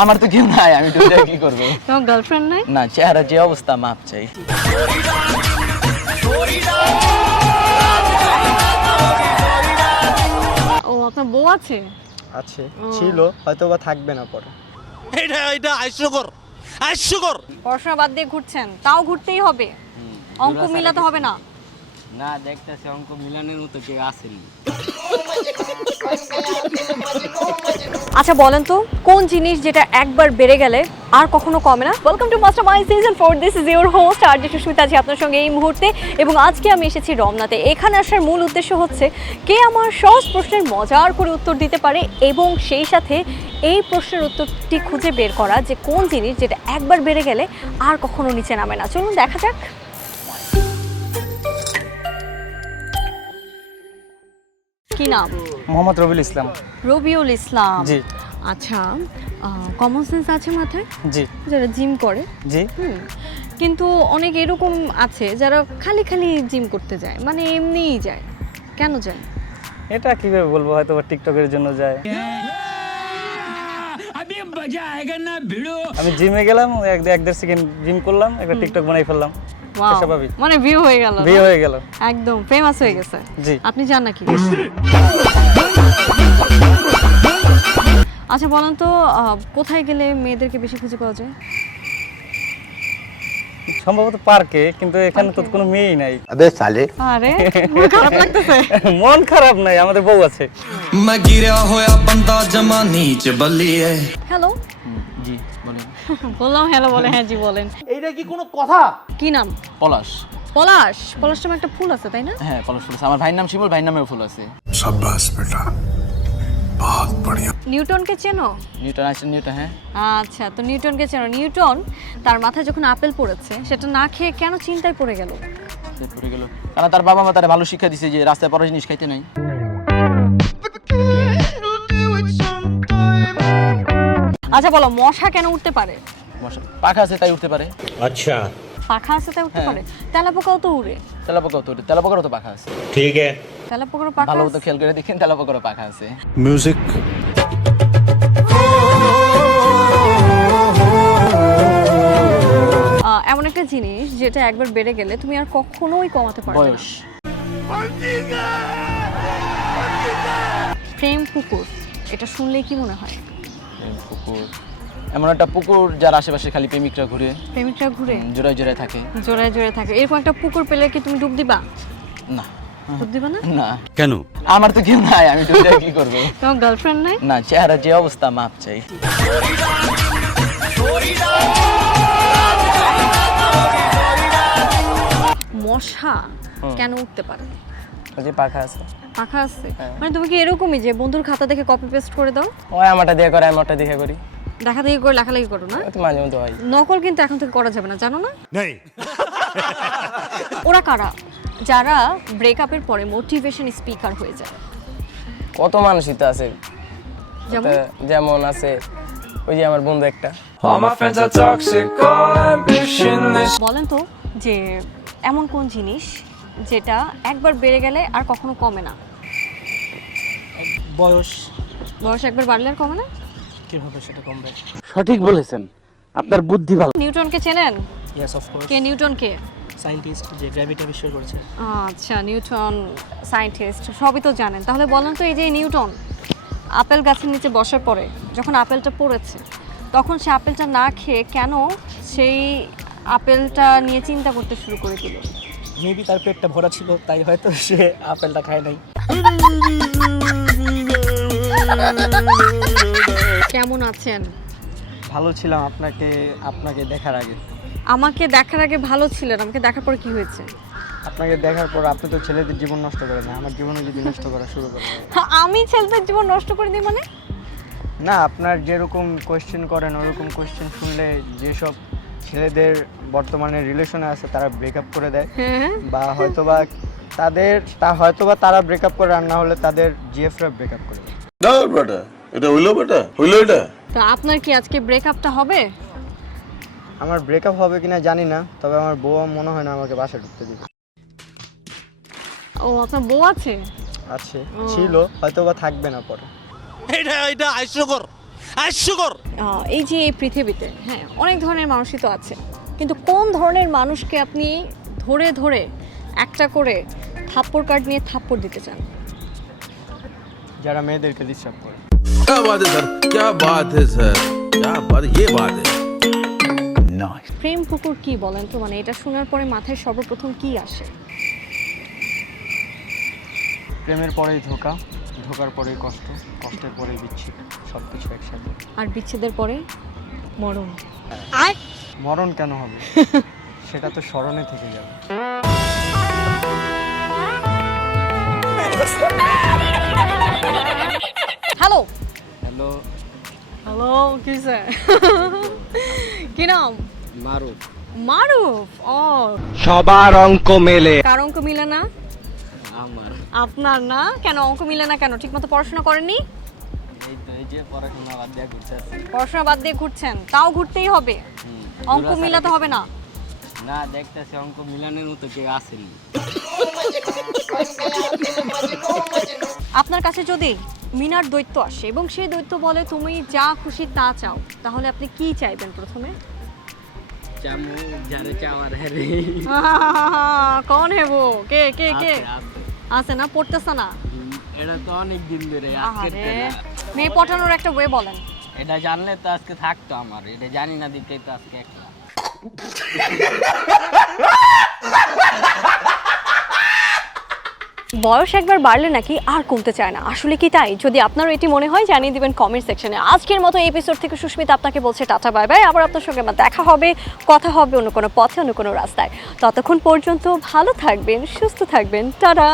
আমার তো কেউ নাই, আমি দুইটা কি করব? তোমার গার্লফ্রেন্ড নাই? না, চেহারা যে অবস্থা, মাপ চাই। ও আপনার বউ আছে? আছে, ছিল, হয়তো বা থাকবে না পরে। এটা হাস্যকর। পড়াশোনা বাদ দিয়ে ঘুরছেন, তাও ঘুরতেই হবে, অঙ্ক মিলাতে হবে না? না, দেখতেছি অঙ্ক মিলানের মতো কেউ আসেনি। আচ্ছা বলেন তো, কোন জিনিস যেটা একবার বেড়ে গেলে আর কখনো কমে না? Welcome to mastermind season 4। This is your host RJ Susmita, আছি আপনার সঙ্গে এই মুহূর্তে। এবং আজকে আমি এসেছি রমনাতে। এখানে আসার মূল উদ্দেশ্য হচ্ছে কে আমার সহজ প্রশ্নের মজার করে উত্তর দিতে পারে, এবং সেই সাথে এই প্রশ্নের উত্তরটি খুঁজে বের করা যে কোন জিনিস যেটা একবার বেড়ে গেলে আর কখনো নিচে নামে না। চলুন দেখা যাক। কি নাম? মোহাম্মদ রবিউল ইসলাম। রবিউল ইসলাম। জি। আচ্ছা, কমন সেন্স আছে মাথায়? জি। যারা জিম করে? জি। কিন্তু অনেক এরকম আছে যারা খালি খালি জিম করতে যায়, মানে এমনিই যায়। কেন যায়? এটা কিভাবে বলবো, হয়তো বা টিকটকের জন্য যায়। আমি জিমে গেলাম, 1-1.5 সেকেন্ড জিম করলাম, একটা টিকটক বানাই ফেললাম। Wow, স্বাভাবিক। মানে ভিউ হয়ে গেল, বিয়ে হয়ে গেল, একদম ফেমাস হয়ে গেছে। জি। আপনি জান নাকি? আচ্ছা বলেন তো, কোথায় গেলে মেয়েদেরকে বেশি খুঁজে পাওয়া যায়? সম্ভবত পার্কে, কিন্তু এখানে তো কোনো মেয়েই নাই। আবে সালে আরে মন খারাপ লাগতেছে। মন খারাপ নাই, আমাদের বউ আছে। मैं गिरा होया बंदा जमा नीच बलिए। হ্যালো। জি বলেন। বললাম হ্যালো বলে, হ্যাঁ জি বলেন। এইটা কি কোনো কথা? কি নাম? পলাশ। পলাশ। পলাশ নামে একটা ফুল আছে তাই না? হ্যাঁ, পলাশ ফুল আছে। আমার ভাইয়ের নাম শিমুল, ভাইয়ের নামেও ফুল আছে। शाबाश बेटा, बहुत बढ़िया। নিউটনকে চেনো? নিউটন আছে, নিউটন, হ্যাঁ। আচ্ছা, তো নিউটনকে চেনো। নিউটন তার মাথায় যখন আপেল পড়েছে, সেটা না খেয়ে কেন চিন্তায় পড়ে গেল? সে পড়ে গেল কারণ তার বাবা মা তার ভালো শিক্ষা দিছে যে রাস্তায় পড়া জিনিস খাইতে নাই। আচ্ছা বলো, মশা কেন উঠতে পারে? মশা পাখা আছে তাই উঠতে পারে। अच्छा পাখা আছে তাই উঠতে হ্যাঁ। পারে। তেলাপোকাও তো উড়ে। তেলাপোকাও তো উঠে, তেলাপোকারও তো পাখা আছে। ठीक है। তেলাপোকারও পাখা ভালো আছে? মতো খেয়াল করে দেখেন, তেলাপোকারও পাখা আছে। म्यूजिक। এমন একটা জিনিস যেটা একবার বেড়ে গেলে তুমি আর কখনোই কমাতে পারবে না। বয়স। প্রেম পুকুর, এটা শুনলেই কি মনে হয়? পুকুর, এমন একটা পুকুর যার আশেপাশে খালি প্রেমিকরা ঘুরে, প্রেমিকরা ঘুরে জোড়ায় জোড়ায় থাকে। জোড়ায় জোড়ায় থাকে। এরকম একটা পুকুর পেলে কি তুমি ডুব দিবা? না। ডুব দিবা না? না, কেন? আমার তো কেউ নাই, আমি দুইটা কি করব? তোমার গার্লফ্রেন্ড নাই? না, চেহারা যে অবস্থা, মাপ চাই। মশা কেন উঠতে পারে? ওই যে পাখা আছে। পাখা আছে? মানে তুমি কি এরকমই যে বন্ধুর খাতা দেখে কপি পেস্ট করে দাও? ওই আমারটা দিয়ে করে, আমারটা দেখে করি। দেখা দেখি করে লেখালেখি করো না? তো মাঝে মধ্যে হয়। নকল কিন্তু এখন থেকে করা যাবে না, জানো না? ওরা কারা যারা ব্রেকআপের পরে মোটিভেশন স্পিকার হয়ে যায়? কত মানুষই তো আছে, যেমন যেমন আছে ওই যে আমার বন্ধু একটা। বলেন তো, যে এমন কোন জিনিস যেটা একবার বেড়ে গেলে আর কখনো কমে না? বয়স। বয়স একবার বাড়লে আর কমে না? কিভাবে সেটা কমবে? সঠিক বলেছেন, আপনার বুদ্ধি ভালো। নিউটনকে চেনেন? Yes of course. K Newton? K? Scientist, যে গ্র্যাভিটি আবিষ্কার করেছে। আচ্ছা, নিউটন সায়েন্টিস্ট, সবই তো জানেন। তাহলে বলেন তো, এই যে নিউটন আপেল গাছের নিচে বসার পরে যখন আপেলটা পড়েছে, তখন সে আপেলটা না খেয়ে কেন সেই আপেলটা নিয়ে চিন্তা করতে শুরু করে দিল? মেবি তার পেটটা ভরা ছিল, তাই হয়তো সে আপেলটা খায় নাই। কেমন আছেন? ভালো ছিলাম আপনাকে দেখার আগে। আমাকে দেখার আগে ভালো ছিলেন, আমাকে দেখার পর কি হয়েছে? আপনাকে দেখার পর আপনি তো ছেলেদের জীবন নষ্ট করেন না, আমার জীবনে যদি নষ্ট করা শুরু করেন। আমি ছেলেদের জীবন নষ্ট করে দিই মানে? না, আপনার যেরকম কোয়েশ্চেন করেন ওরকম কোয়েশ্চেন শুনলে যেসব ছেলেদের বর্তমানে রিলেশনে আছে তারা ব্রেকআপ করে দেয়, হ্যাঁ। বা হয়তোবা তারা ব্রেকআপ করে, আর না হলে তাদের জিএফরা ব্রেকআপ করে দেয়। না বেটা, এটা হইলো এটা। তো আপনার কি আজকে ব্রেকআপটা হবে? আমার ব্রেকআপ হবে কিনা জানি না, তবে আমার বউ মনে হয় না আমাকে বাসায় ঢুকতে দিবে। ও, আপনার বউ আছে? আছে, ছিল, হয়তো বা থাকবে না পরে। এটা হাস্যকর। হাস্যকর। এই যে এই পৃথিবীতে হ্যাঁ অনেক ধরনের মানুষই তো আছে, কিন্তু কোন ধরনের মানুষকে আপনি ধরে ধরে একটা করে থাপ্পড় কার্ড নিয়ে থাপ্পড় দিতে চান? যারা মেয়েদেরকে ডিস্টার্ব করে। क्या बात है सर, क्या बात है सर, क्या बात, ये बात है। প্রেম পুকুর কি বলেন তো, মানে এটা শোনার পরে মাথায় সর্বপ্রথম কি আসে? প্রেমের পরেই ধোকা, ধোকার পরেই কষ্ট, কষ্টের পরেই বিচ্ছেদ, সব কিছু একসাথে। আর বিচ্ছেদের পরে মরণ। মরণ কেন হবে? সেটা তো স্মরণে থেকে যাবে। হ্যালো হ্যালো, হ্যালো, কি স্যার? কি নাম? মারুফ। মারুফ। ও, সবার অঙ্ক মেলে। কার অঙ্ক মিলে না? আমার আপনার না? কেন অঙ্ক মিলে না কেন? ঠিকমতো পড়াশোনা করেননি? এই তো এই যে পড়াশোনা বাদ দিয়ে ঘুরতে আসছি। পড়াশোনা বাদ দিয়ে ঘুরছেন, তাও ঘুরতেই হবে? অঙ্ক মিলাতে হবে না? না, দেখতেছি অঙ্ক মিলানের মতো কেউ আসেনি। আপনার কাছে যদি মিনার দৈত্য আসে এবং সেই দৈত্য বলে তুমি যা খুশি তা চাও, তাহলে আপনি কি চাইবেন প্রথমে? চামু যারে চাওয়ার হ্যারে। কোন হেবো? কে কে কে আছে, আছে। আছে না? পড়তেছে না? এটা তো অনেক দিন ধরে আজকের আরে থেকে। মেয়ে পটানোর একটা ওয়ে বলেন। এটা জানলে তো আজকে থাকতো আমার, এটা জানি না দিতেই তো আজকে একটা। বয়স একবার বাড়লে নাকি আর কমতে চায় না, আসলে কি তাই? যদি আপনারও এটি মনে হয় জানিয়ে দিবেন কমেন্ট সেকশনে। আজকের মতো এপিসোড থেকে সুস্মিতা আপনাকে বলছে টাটা বাই বাই। আবার আপনার সঙ্গে আমার দেখা হবে, কথা হবে অন্য কোনো পথে, অন্য কোনো রাস্তায়। ততক্ষণ পর্যন্ত ভালো থাকবেন, সুস্থ থাকবেন, টাটা।